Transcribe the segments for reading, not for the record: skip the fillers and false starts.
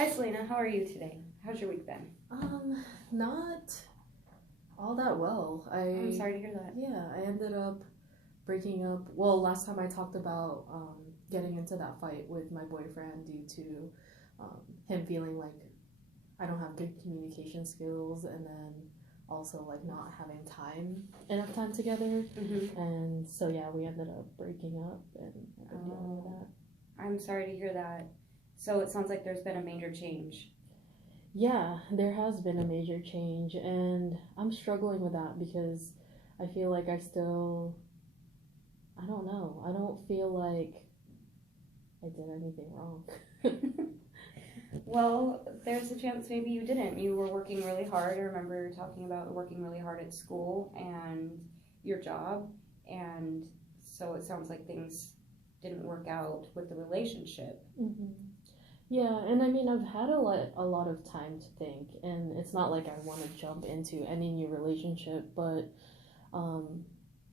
Hi Selena, how are you today? How's your week been? Not all that well. I'm sorry to hear that. I ended up breaking up. Well, last time I talked about getting into that fight with my boyfriend due to him feeling like I don't have good communication skills, and then also like not having enough time together. And so yeah, we ended up breaking up, and I've been dealing with that. I'm sorry to hear that. So it sounds like there's been a major change. Yeah, there has been a major change, and I'm struggling with that because I feel like I don't know, I don't feel like I did anything wrong. Well, there's a chance maybe you didn't. You were working really hard. I remember talking about working really hard at school and your job, and so it sounds like things didn't work out with the relationship. hmm Yeah, and I mean, I've had a lot of time to think, and it's not like I want to jump into any new relationship, but um,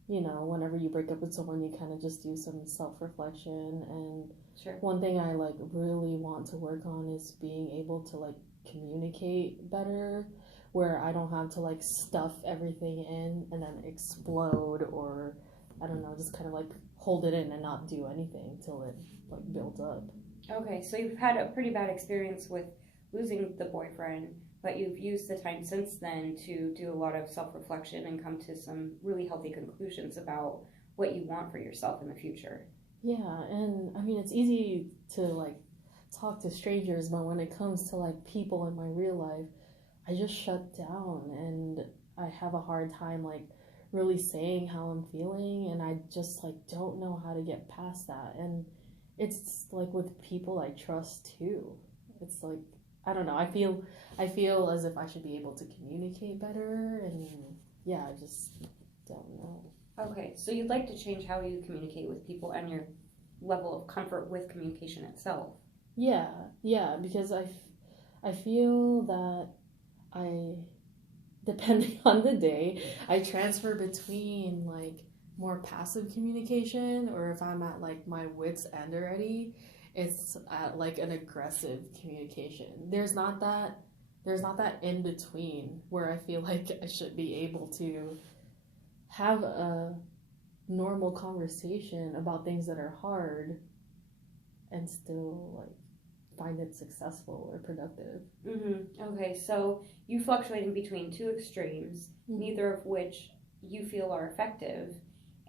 whenever you break up with someone, you kind of just do some self reflection. And Sure. one thing I like really want to work on is being able to like communicate better, where I don't have to like stuff everything in and then explode, or I don't know, just kind of like hold it in and not do anything till it like builds up. Okay, so you've had a pretty bad experience with losing the boyfriend, but you've used the time since then to do a lot of self reflection and come to some really healthy conclusions about what you want for yourself in the future. Yeah, and I mean, it's easy to like talk to strangers, but when it comes to like people in my real life, I just shut down, and I have a hard time like really saying how I'm feeling, and I just like don't know how to get past that. And it's like with people I trust too. It's like I don't know. I feel as if I should be able to communicate better, and yeah, I just don't know. Okay, so you'd like to change how you communicate with people and your level of comfort with communication itself. Yeah, yeah, because I feel that I, depending on the day, I transfer between like more passive communication, or if I'm at like my wits end already, it's at like an aggressive communication. There's not that in between where I feel like I should be able to have a normal conversation about things that are hard and still like find it successful or productive. Okay, so you fluctuate in between two extremes, neither of which you feel are effective,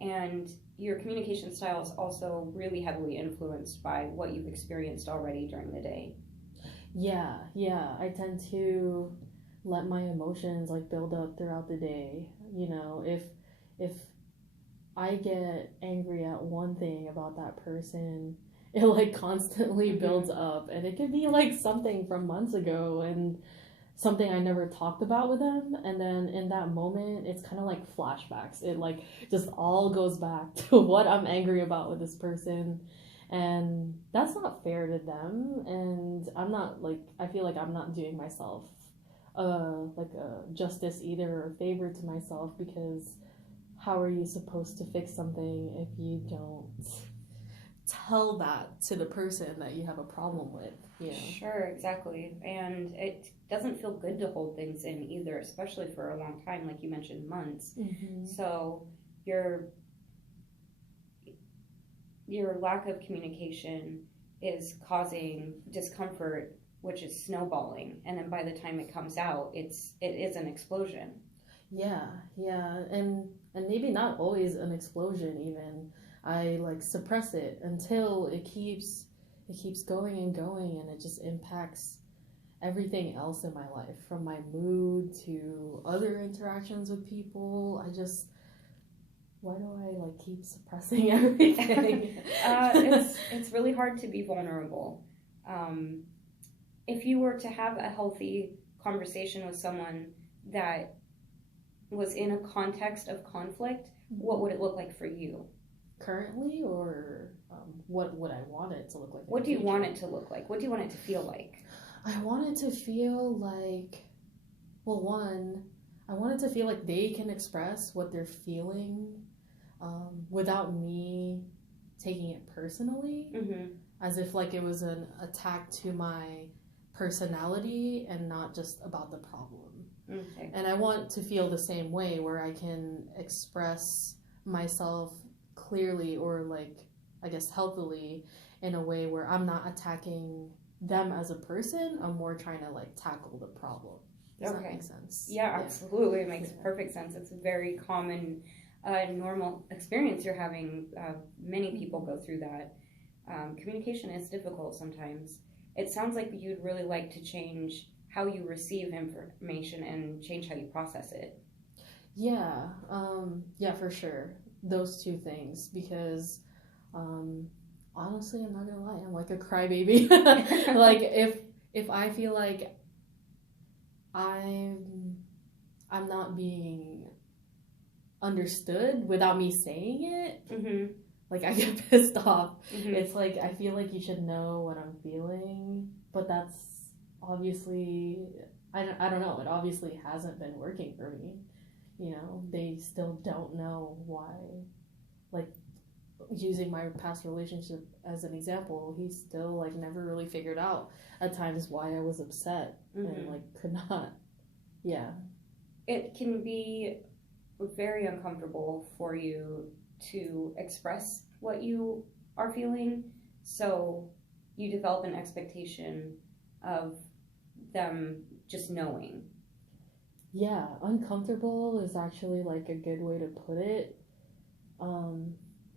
and your communication style is also really heavily influenced by what you've experienced already during the day. Yeah. I tend to let my emotions like build up throughout the day. If I get angry at one thing about that person, it like constantly builds up, and it could be like something from months ago and something I never talked about with them, and then in that moment it's kind of like flashbacks. It like just all goes back to what I'm angry about with this person, and that's not fair to them, and I'm not like I feel like I'm not doing myself like a justice either, or favor to myself, because how are you supposed to fix something if you don't tell that to the person that you have a problem with? Sure, exactly. And it doesn't feel good to hold things in either, especially for a long time, like you mentioned, months. So your lack of communication is causing discomfort, which is snowballing, and then by the time it comes out, it is an explosion. Yeah, and maybe not always an explosion. Even I like suppress it until it keeps going and going, and it just impacts everything else in my life, from my mood to other interactions with people. I just why do I like keep suppressing everything? It's really hard to be vulnerable. Um, if you were to have a healthy conversation with someone that was in a context of conflict, what would it look like for you? Currently, or what would I want it to look like? What do you want it to look like? What do you want it to feel like? I want it to feel like, well, one, I want it to feel like they can express what they're feeling without me taking it personally, as if like it was an attack to my personality and not just about the problem. Okay. And I want to feel the same way where I can express myself clearly or like I guess healthily in a way where I'm not attacking them as a person. I'm more trying to like tackle the problem. Does that make sense? Yeah, absolutely. It makes perfect sense. It's a very common, normal experience you're having. Many people go through that. Communication is difficult sometimes. It sounds like you'd really like to change how you receive information and change how you process it. Yeah, yeah, for sure. Those two things, because honestly, I'm not gonna lie, I'm like a crybaby. Like if I feel like I'm not being understood without me saying it, Mm-hmm. like I get pissed off. Mm-hmm. It's like I feel like you should know what I'm feeling, but that's obviously I don't know. It obviously hasn't been working for me. You know, they still don't know why. Like using my past relationship as an example, he still like never really figured out at times why I was upset and like could not. Yeah. It can be very uncomfortable for you to express what you are feeling, so you develop an expectation of them just knowing. Yeah, uncomfortable is actually like a good way to put it.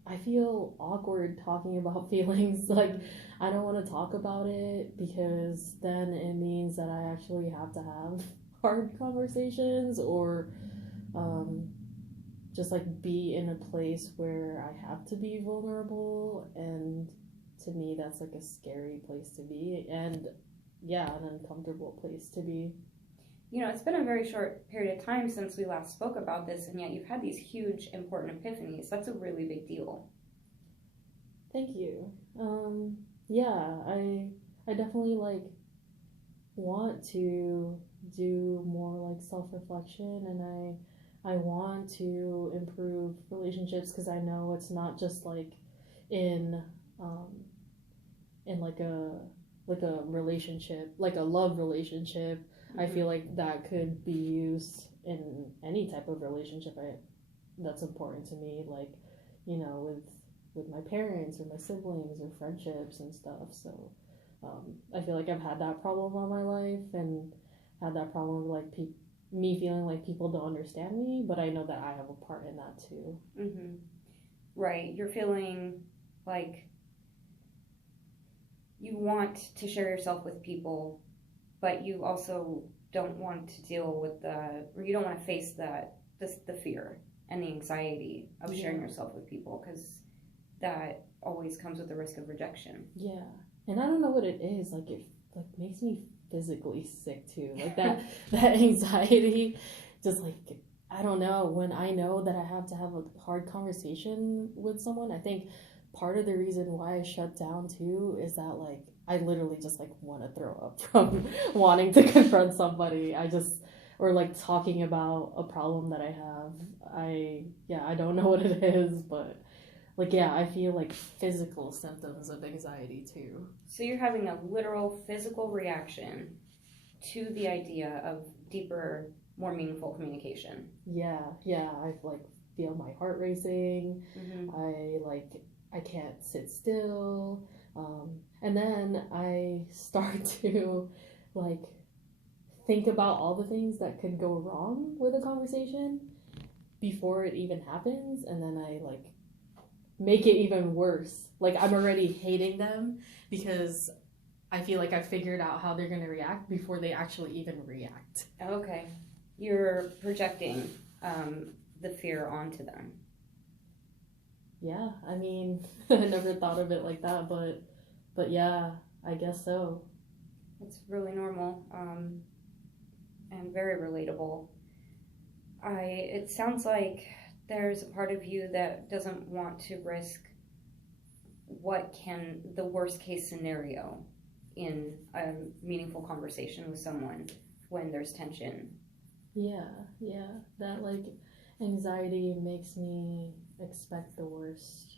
I feel awkward talking about feelings. Like, I don't want to talk about it because then it means that I actually have to have hard conversations or just like be in a place where I have to be vulnerable. And to me, that's like a scary place to be. And yeah, an uncomfortable place to be. You know, it's been a very short period of time since we last spoke about this, and yet you've had these huge, important epiphanies. That's a really big deal. Thank you. Yeah, I definitely like want to do more like self-reflection, and I want to improve relationships because I know it's not just like in um in like a relationship, like a love relationship. I feel like that could be used in any type of relationship that's important to me, like, you know, with my parents or my siblings or friendships and stuff. So I feel like I've had that problem all my life and had that problem of like me feeling like people don't understand me, but I know that I have a part in that too. Mm-hmm. Right. You're feeling like you want to share yourself with people, but you also don't want to deal with or you don't want to face the fear and the anxiety of sharing yourself with people, because that always comes with the risk of rejection. Yeah, and I don't know what it is. Like it like makes me physically sick too. Like that anxiety, just like I don't know. When I know that I have to have a hard conversation with someone, I think part of the reason why I shut down too is that like I literally just like want to throw up from wanting to confront somebody. Or like talking about a problem that I have. I don't know what it is, but like yeah, I feel like physical symptoms of anxiety too. So you're having a literal physical reaction to the idea of deeper, more meaningful communication. Yeah, I like feel my heart racing. Mm-hmm. I can't sit still. And then I start to like think about all the things that could go wrong with a conversation before it even happens, and then I like make it even worse. Like I'm already hating them because I feel like I figured out how they're going to react before they actually even react. Okay. You're projecting the fear onto them. Yeah, I mean, I never thought of it like that, but yeah, I guess so. It's really normal and very relatable. It sounds like there's a part of you that doesn't want to risk the worst case scenario in a meaningful conversation with someone when there's tension. Yeah, that like anxiety makes me expect the worst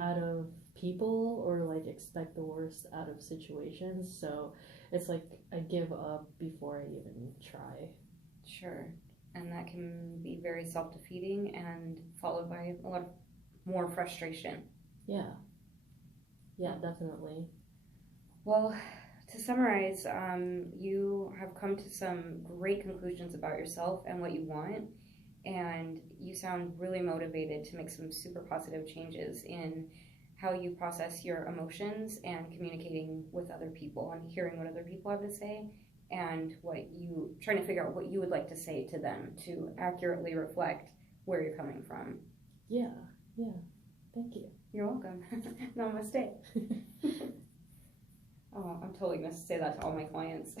out of people or like expect the worst out of situations. So it's like I give up before I even try. Sure. And that can be very self-defeating and followed by a lot more frustration. Yeah, definitely. Well, to summarize, you have come to some great conclusions about yourself and what you want, and you sound really motivated to make some super positive changes in how you process your emotions and communicating with other people and hearing what other people have to say, and trying to figure out what you would like to say to them to accurately reflect where you're coming from. Yeah. Thank you. You're welcome. Namaste. Oh, I'm totally going to say that to all my clients.